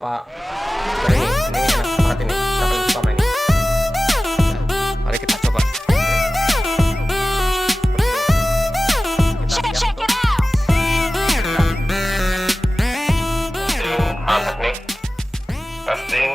Pak. Nah, ini enak banget ini. Saya paling suka main ini. Mari kita coba. Kita siap untuk angkat nih. Testing.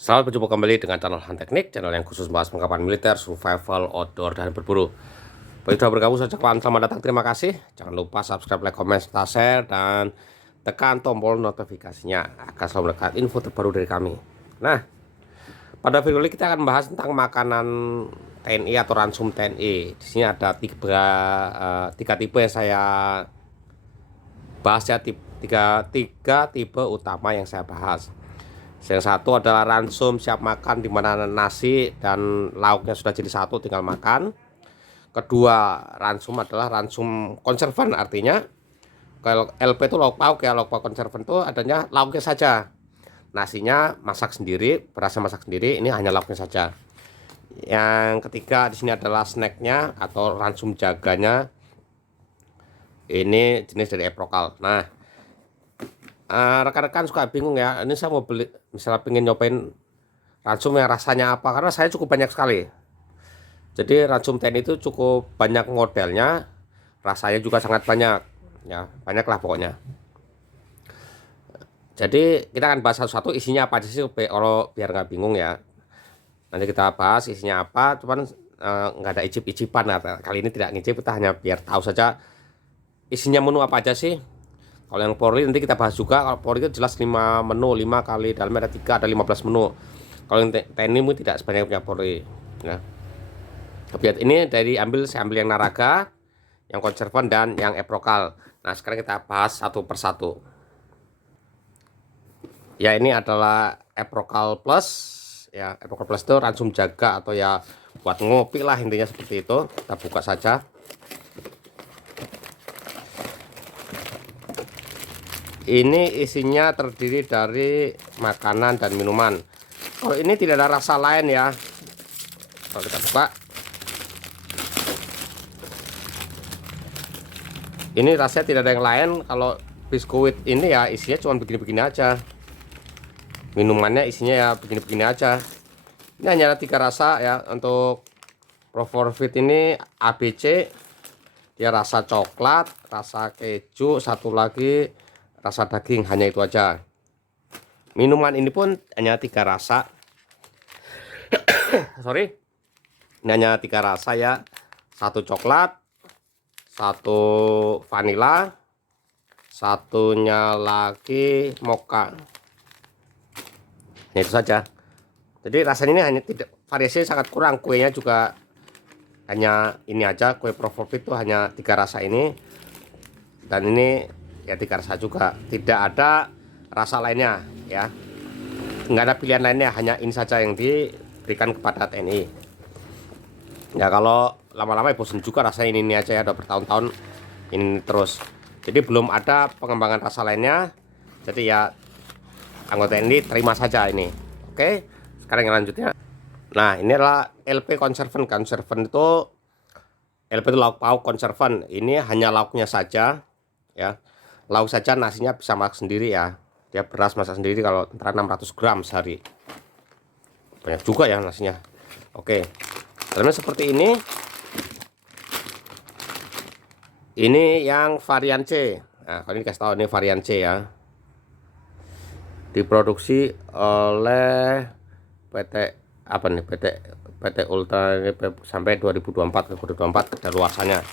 Selamat berjumpa kembali dengan channel Han Teknik, channel yang khusus bahas perlengkapan militer, survival, outdoor, dan berburu. Bagi sudah bergabung sejak kawan, selamat datang, terima kasih. Jangan lupa subscribe, like, comment, serta share, dan tekan tombol notifikasinya agar selalu mendapat info terbaru dari kami. Nah, pada video ini kita akan membahas tentang makanan TNI atau ransum TNI. Di sini ada tiga tipe yang saya bahas ya, tiga tipe utama yang saya bahas. Yang satu adalah ransum siap makan, di mana nasi dan lauknya sudah jadi satu, tinggal makan. Kedua, ransum adalah ransum konservan, artinya kalau LP itu lauk pauk ya, lauk pauk konservan itu adanya lauknya saja. Nasinya masak sendiri, berasnya masak sendiri, ini hanya lauknya saja. Yang ketiga di sini adalah snacknya atau ransum jaganya. Ini jenis dari Eprokal. Nah, rekan-rekan suka bingung ya, ini saya mau beli, misalnya pengen nyobain ransum yang rasanya apa, karena saya cukup banyak sekali. Jadi ransum TNI itu cukup banyak modelnya, rasanya juga sangat banyak, ya banyak lah pokoknya. Jadi kita akan bahas satu-satu isinya apa aja sih, kalau biar nggak bingung ya. Nanti kita bahas isinya apa, cuman nggak ada icip-icipan. Nah, kali ini tidak ngicip, kita hanya biar tahu saja isinya menu apa aja sih. Kalau yang Polri nanti kita bahas juga. Kalau Polri itu jelas 5 menu, 5 kali dalamnya ada 3, ada 15 menu. Kalau yang TNI mungkin tidak sebanyak punya Polri ya. Tapi ini saya ambil yang Naraga, yang konservan, dan yang Eprokal. Nah, sekarang kita bahas satu persatu. Ya, ini adalah Eprokal Plus. Ya, Eprokal Plus itu ransum jaga atau ya buat ngopi lah, intinya seperti itu. Kita buka saja. Ini isinya terdiri dari makanan dan minuman. Kalau ini tidak ada rasa lain ya. Kalau kita buka, ini rasanya tidak ada yang lain. Kalau biskuit ini ya isinya cuma begini-begini aja. Minumannya isinya ya begini-begini aja. Ini hanya ada 3 rasa ya. Untuk Proforfit ini ABC, dia rasa coklat, rasa keju, satu lagi rasa daging, hanya itu aja. Minuman ini pun hanya 3 rasa. Sorry, ini hanya 3 rasa ya. Satu coklat, satu vanila, satunya lagi mocha. Nah, itu saja. Jadi rasanya ini hanya tidak, variasinya sangat kurang. Kuenya juga hanya ini aja, kue Proforfit itu hanya 3 rasa ini, dan ini ya 3 rasa juga, tidak ada rasa lainnya ya, nggak ada pilihan lainnya, hanya ini saja yang diberikan kepada TNI ya. Kalau lama-lama ya bosan juga rasanya ini aja ya, udah bertahun-tahun ini terus. Jadi belum ada pengembangan rasa lainnya, jadi ya anggota TNI terima saja ini. Oke, sekarang yang lanjutnya. Nah, ini adalah LP konservan. Konservan itu, LP itu lauk pauk konservan, ini hanya lauknya saja ya. Lauk saja, nasinya bisa masak sendiri ya. Dia beras masak sendiri, kalau antara 600 gram sehari. Banyak juga ya nasinya. Oke, dalamnya seperti ini. Ini yang varian C. Nah, kalau ini kasih tahu, ini varian C ya. Diproduksi oleh PT apa nih? PT Ultra ini sampai 2024 ke 2024 kedaluarsanya.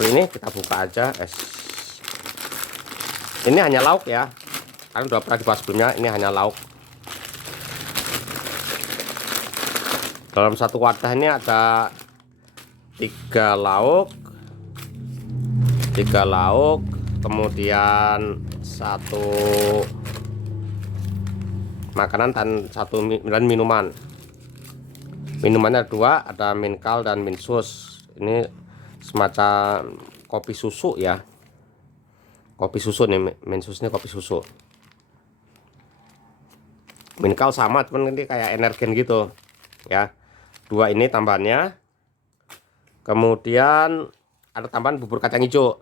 Ini kita buka aja es. Ini hanya lauk ya, kan udah pernah dibahas sebelumnya. Ini hanya lauk. Dalam satu wadah ini ada 3 lauk, kemudian 1 makanan dan 1 minuman. Minumannya 2, ada Minkal dan Minsus. Ini semacam kopi susu ya, kopi susu nih. Minsus ini kopi susu. Minkal sama, cuman ini kayak energen gitu ya. 2 ini tambahannya. Kemudian ada tambahan bubur kacang hijau.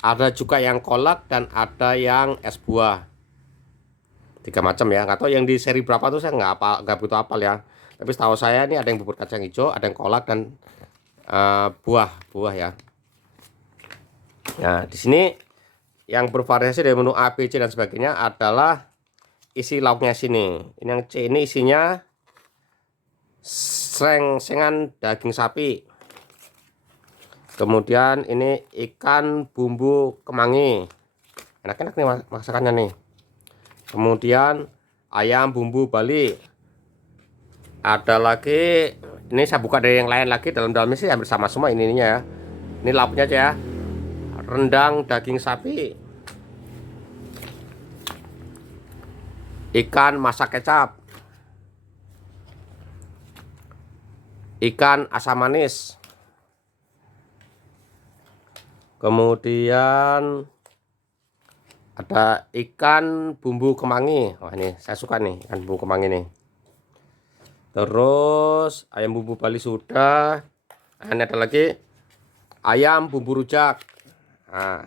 Ada juga yang kolak dan ada yang es buah. 3 macam ya. Nggak tahu yang di seri berapa tuh saya nggak begitu hafal ya. Tapi setahu saya ini ada yang bubur kacang hijau, ada yang kolak dan buah ya. Nah, di sini yang bervariasi dari menu A, B, C dan sebagainya adalah isi lauknya sini. Ini yang C ini isinya seng-sengan daging sapi. Kemudian ini ikan bumbu kemangi. Enak-enak nih masakannya nih. Kemudian ayam bumbu Bali. Ada lagi, ini saya buka dari yang lain lagi, dalamnya sih hampir sama semua ininya ya. Ini lauknya aja ya. Rendang daging sapi. Ikan masak kecap. Ikan asam manis. Kemudian ada ikan bumbu kemangi. Wah, ini saya suka nih ikan bumbu kemangi nih. Terus ayam bumbu Bali sudah. Ini ada lagi ayam bumbu rujak. Nah,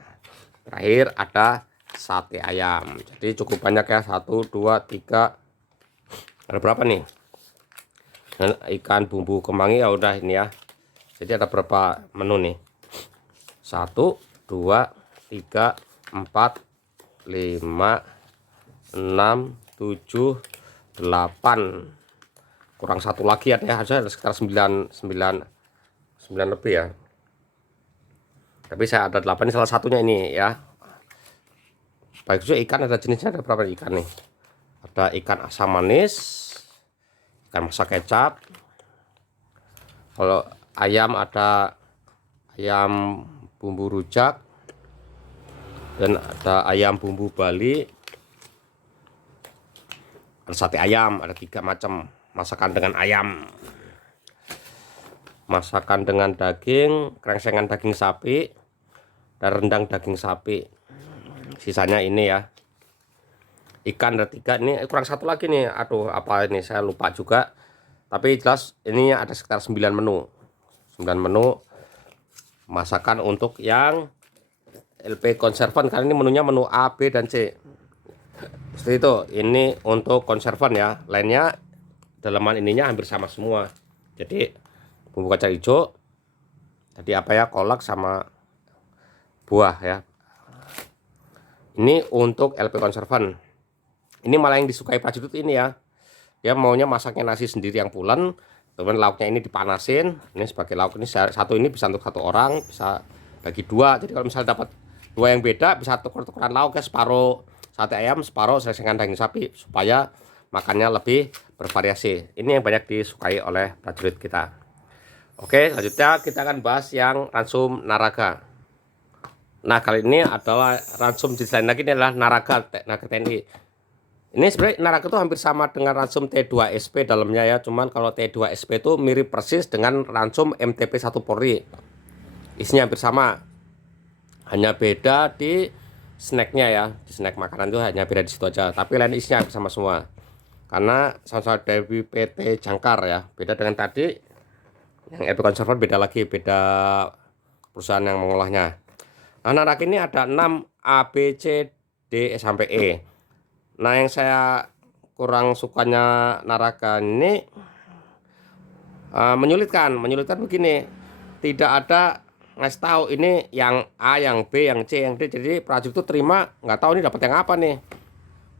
terakhir ada sate ayam. Jadi cukup banyak ya. 1, 2, 3. Ada berapa nih? Dan ikan bumbu kemangi ya udah ini ya. Jadi ada berapa menu nih? 1, 2, 3, 4, 5, 6, 7, 8. Kurang satu lagi ya, harusnya ada sekitar 9 lebih ya. Tapi saya ada 8, ini salah satunya ini ya. Baik juga ikan, ada jenisnya ada berapa ikan nih? Ada ikan asam manis, ikan masak kecap. Kalau ayam ada ayam bumbu rujak dan ada ayam bumbu Bali. Ada sate ayam, ada 3 macam masakan dengan ayam. Masakan dengan daging, krengsengan daging sapi dan rendang daging sapi. Sisanya ini ya. Ikan ada 3, ini kurang satu lagi nih. Aduh, apa ini saya lupa juga. Tapi jelas ini ada sekitar 9 menu. 9 menu masakan untuk yang LP konservan, karena ini menunya menu A, B dan C. Seperti itu. Ini untuk konservan ya. Lainnya dalaman ininya hampir sama semua. Jadi bumbu kacang hijau, tadi apa ya, kolak sama buah ya. Ini untuk LP konservan. Ini malah yang disukai prajurit ini ya. Dia maunya masaknya nasi sendiri yang pulen, kemudian lauknya ini dipanasin. Ini sebagai lauk, ini satu ini bisa untuk 1 orang, bisa bagi 2. Jadi kalau misalnya dapat 2 yang beda, bisa tuker-tukeran lauk ya, separuh sate ayam, separuh sengsengan daging sapi, supaya makannya lebih bervariasi. Ini yang banyak disukai oleh prajurit kita. Oke, selanjutnya kita akan bahas yang ransum Naraga. Nah, kali ini adalah ransum jenis lain lagi, ini adalah Naraga TNI. Ini sebenarnya Naraga itu hampir sama dengan ransum T2SP dalamnya ya. Cuman kalau T2SP itu mirip persis dengan ransum MTP1 Polri. Isinya hampir sama. Hanya beda di snacknya ya. Di snack makanan itu hanya beda di situ aja. Tapi lain isinya hampir sama semua. Karena sama-sama dari PT Jangkar ya. Beda dengan tadi. Yang EP Conserver beda lagi. Beda perusahaan yang mengolahnya. Nah, Naraga ini ada 6 A, B, C, D sampai E. Nah, yang saya kurang sukanya Naraga ini menyulitkan begini, tidak ada ngasih tahu ini yang A, yang B, yang C, yang D. Jadi prajurit itu terima nggak tahu ini dapat yang apa nih.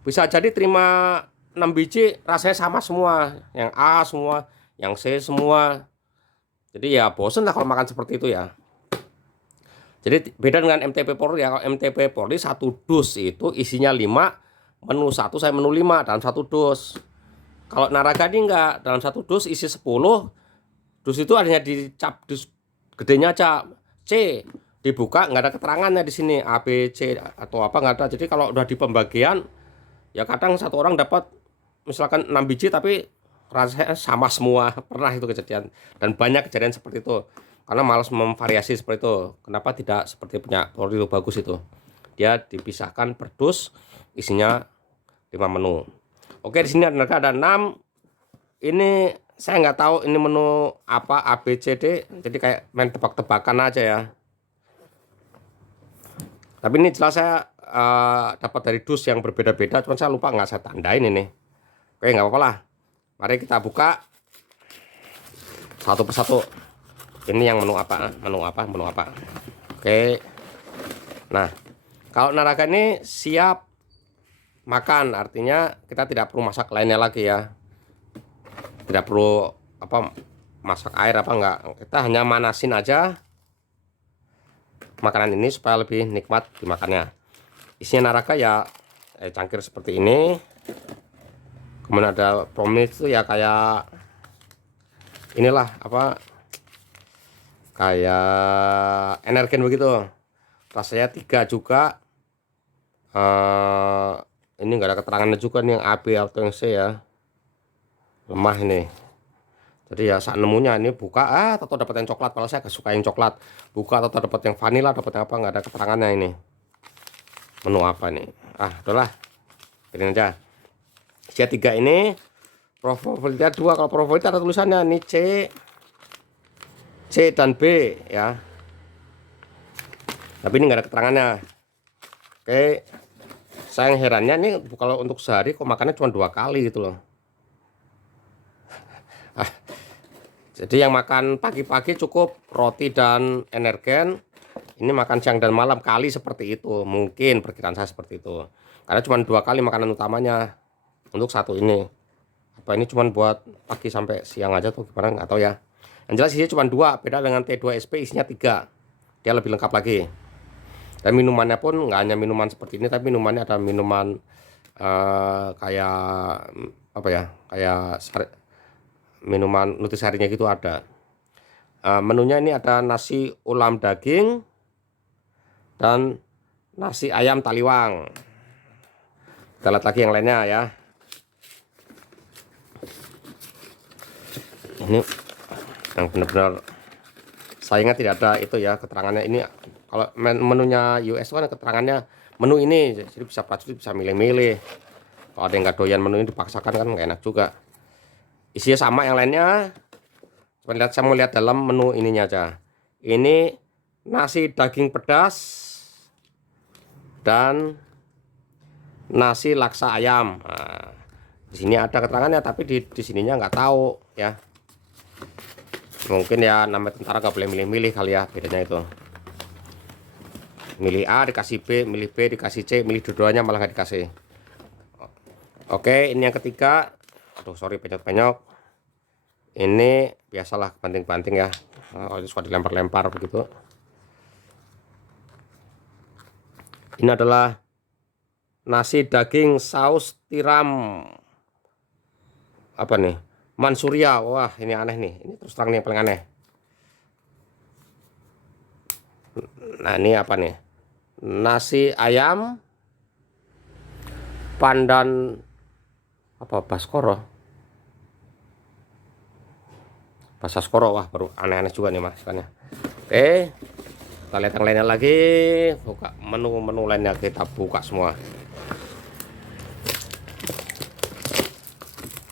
Bisa jadi terima 6 biji rasanya sama semua, yang A semua, yang C semua. Jadi ya bosen lah kalau makan seperti itu ya. Jadi beda dengan MTP Polri ya. Kalau MTP Polri 1 dus itu isinya 5, menu 1 saya menu 5 dalam 1 dus. Kalau Naraga ini enggak, dalam 1 dus isi 10. Dus itu adanya di cap dus gedenya aja. C dibuka nggak ada keterangannya di sini A, B, C atau apa nggak ada. Jadi kalau udah di pembagian ya kadang 1 orang dapat misalkan 6 biji tapi rasanya sama semua. Pernah itu kejadian dan banyak kejadian seperti itu. Karena malas memvariasi seperti itu. Kenapa tidak seperti punya Polri itu bagus itu. Dia dipisahkan per dus, isinya 5 menu. Oke, di sini ada 6. Ini saya nggak tahu ini menu apa A, B, C, D. Jadi kayak main tebak-tebakan aja ya. Tapi ini jelas saya dapat dari dus yang berbeda-beda, cuman saya lupa nggak saya tandain ini. Oke, nggak apa-apa lah. Mari kita buka satu persatu. Ini yang menu apa? Menu apa? Oke. Nah, kalau Naraga ini siap makan, artinya kita tidak perlu masak lainnya lagi ya. Tidak perlu apa masak air apa enggak. Kita hanya manasin aja makanan ini supaya lebih nikmat dimakannya. Isinya Naraga ya cangkir seperti ini. Kemudian ada promis itu ya kayak inilah apa kayak energen begitu. Rasanya 3 juga. Ini enggak ada keterangannya juga nih yang A, B atau yang C ya. Lemah ini. Jadi ya saat nemunya ini buka atau dapat yang coklat. Kalau saya gak suka yang coklat, buka atau dapat yang vanilla, dapat yang apa, nggak ada keterangannya ini. Menu apa nih? Udahlah, pilih aja. Isia 3 ini probability 2. Kalau probability ada tulisannya nih C dan B ya. Tapi ini nggak ada keterangannya. Oke, saya herannya nih kalau untuk sehari kok makannya cuma 2 kali gitu loh. Jadi yang makan pagi-pagi cukup roti dan energen. Ini makan siang dan malam kali seperti itu. Mungkin perkiraan saya seperti itu. Karena cuma 2 kali makanan utamanya untuk satu ini. Apa ini cuma buat pagi sampai siang aja tuh gimana nggak tahu ya. Yang jelas isinya cuma 2, beda dengan T2SP isinya 3. Dia lebih lengkap lagi. Dan minumannya pun nggak hanya minuman seperti ini, tapi minumannya ada minuman kayak apa ya, kayak minuman nutrisarinya gitu ada. Menunya ini ada nasi ulam daging dan nasi ayam taliwang. Kita lihat lagi yang lainnya ya. Ini yang benar-benar sayangnya tidak ada itu ya keterangannya. Ini kalau menunya US kan keterangannya menu ini, jadi bisa prajurit bisa milih-milih. Kalau ada yang nggak doyan menu ini dipaksakan kan nggak enak juga. Isinya sama yang lainnya. Coba lihat, saya mau lihat dalam menu ininya aja. Ini nasi daging pedas dan nasi laksa ayam. Nah, di sini ada keterangannya, tapi di sininya nggak tahu ya. Mungkin ya namanya tentara nggak boleh milih-milih kali ya, bedanya itu. Milih A dikasih B, milih B dikasih C, milih dua-duanya malah nggak dikasih. Oke, ini yang ketiga. Aduh, sorry penyok-penyok. Ini biasalah banting-banting ya. Ini suka dilempar-lempar begitu. Ini adalah nasi daging saus tiram apa nih? Mansuria. Wah, ini aneh nih. Ini terus terang nih yang paling aneh. Nah, ini apa nih? Nasi ayam pandan apa Baskoro? Basaskoro. Wah, baru aneh-aneh juga nih masakannya. Oke, kita lihat yang lainnya lagi. Buka menu-menu lainnya, kita buka semua.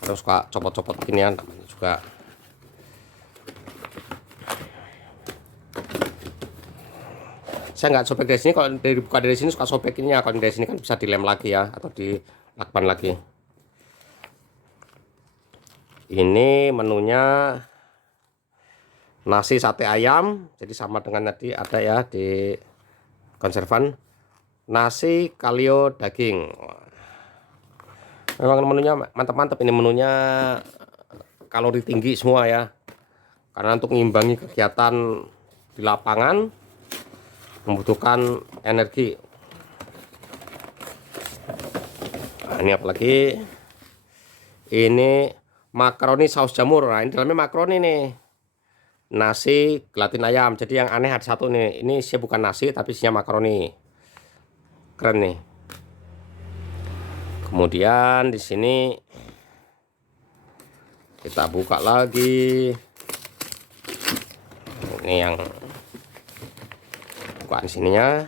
Terus suka copot-copot ginian namanya juga. Saya nggak sobek dari sini. Kalau dibuka dari sini suka sobek ininya. Kalau dari sini kan bisa dilem lagi ya, atau dilakban lagi. Ini menunya nasi sate ayam, jadi sama dengan tadi ada ya di konservan. Nasi kalio daging. Memang menunya mantap-mantap. Ini menunya kalori tinggi semua ya, karena untuk mengimbangi kegiatan di lapangan membutuhkan energi. Nah, ini apalagi? Ini makaroni saus jamur. Nah, ini dalamnya makaroni nih. Nasi gelatin ayam. Jadi yang aneh ada satu nih. Ini isinya bukan nasi tapi isinya makaroni. Keren nih. Kemudian di sini kita buka lagi. Ini yang bukaan sininya.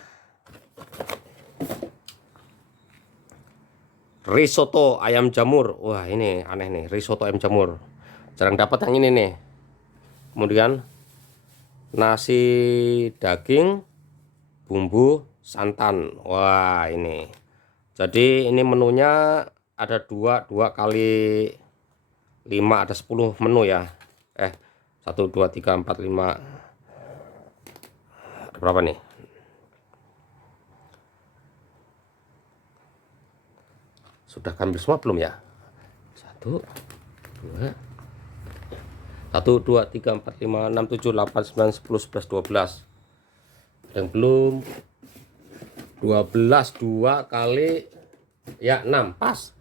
Risotto ayam jamur. Wah, ini aneh nih, risotto ayam jamur. Jarang dapat yang ini nih. Kemudian nasi daging bumbu santan. Wah, ini. Jadi ini menunya ada 2 kali 5, ada 10 menu ya. 1 2 3 4 5. Ada berapa nih? Sudah ambil semua belum ya? 1 2 3 4 5 6 7 8 9 10 11 12. Yang belum 12, 2 kali ya 6 pas.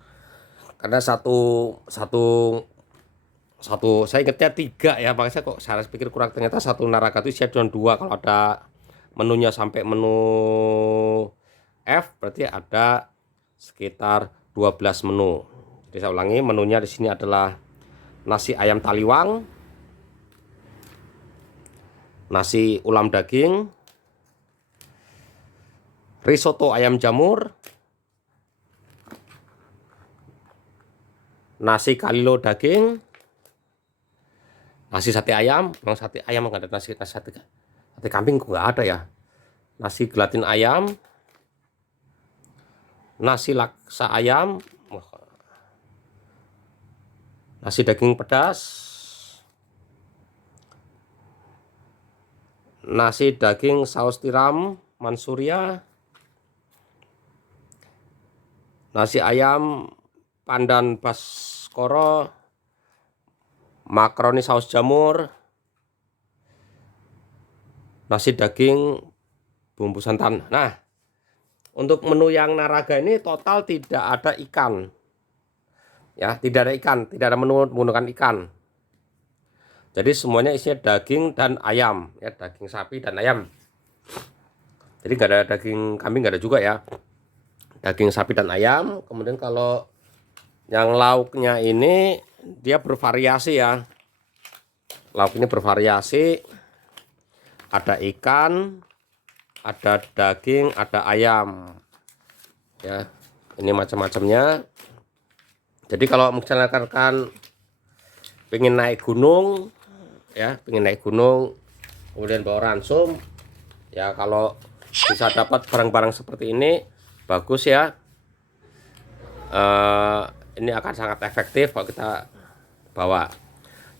Karena satu saya ingetnya 3 ya, makanya saya kok saya pikir kurang, ternyata satu Naraka itu isinya cuma 2. Kalau ada menunya sampai menu F berarti ada sekitar 12 menu. Jadi saya ulangi, menunya di sini adalah nasi ayam taliwang, nasi ulam daging, risotto ayam jamur, nasi kalilo daging, nasi sate ayam. Memang sate ayam nggak ada, nasi sate kambing kok nggak ada ya. Nasi gelatin ayam, nasi laksa ayam, nasi daging pedas, nasi daging saus tiram Mansuria, nasi ayam pandan baskoro, makaroni saus jamur, nasi daging bumbu santan. Nah, untuk menu yang Naraga ini total tidak ada ikan. Ya, tidak ada ikan, tidak ada menu menggunakan ikan. Jadi semuanya isinya daging dan ayam, ya, daging sapi dan ayam. Jadi nggak ada daging kambing, nggak ada juga ya. Daging sapi dan ayam. Kemudian kalau yang lauknya ini dia bervariasi ya. Lauk ini bervariasi. Ada ikan, ada daging, ada ayam. Ya, ini macam-macamnya. Jadi kalau misalnya rekan-rekan pengen naik gunung, ya, pengen naik gunung, kemudian bawa ransum, ya kalau bisa dapat barang-barang seperti ini, bagus ya. Ini akan sangat efektif kalau kita bawa.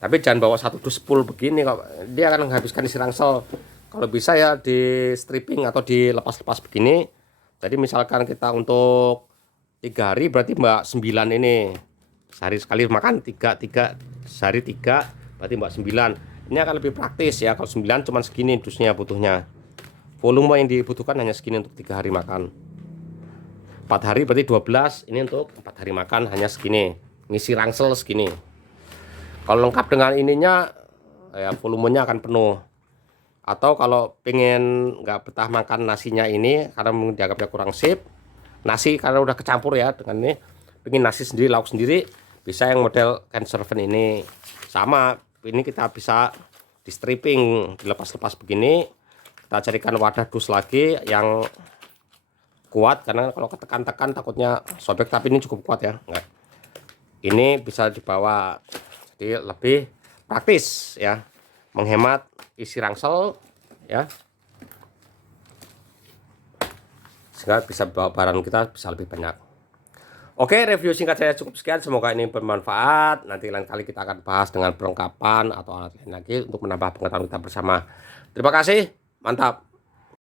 Tapi jangan bawa 1 dus full begini, kok dia akan menghabiskan isi ransel. Kalau bisa ya di stripping atau dilepas-lepas begini. Jadi misalkan kita untuk 3 hari berarti 9 ini. Sehari sekali makan 3 sehari 3 berarti 9. Ini akan lebih praktis ya. Kalau 9 cuma segini dusnya butuhnya. Volume yang dibutuhkan hanya segini untuk 3 hari makan. 4 hari berarti 12. Ini untuk 4 hari makan hanya segini. Ngisi ransel segini. Kalau lengkap dengan ininya ya volumenya akan penuh. Atau kalau pengen nggak betah makan nasinya ini karena dianggapnya kurang sip, nasi karena udah kecampur ya dengan ini, pengen nasi sendiri, lauk sendiri, bisa yang model can servant ini. Sama, ini kita bisa di stripping, dilepas-lepas begini. Kita carikan wadah dus lagi yang kuat, karena kalau ketekan-tekan takutnya sobek, tapi ini cukup kuat ya. Enggak. Ini bisa dibawa, jadi lebih praktis ya, menghemat isi ransel ya, sehingga bisa bawa barang kita bisa lebih banyak. Oke, review singkat saya cukup sekian, semoga ini bermanfaat. Nanti lain kali kita akan bahas dengan perlengkapan atau alat lain lagi untuk menambah pengetahuan kita bersama. Terima kasih, mantap.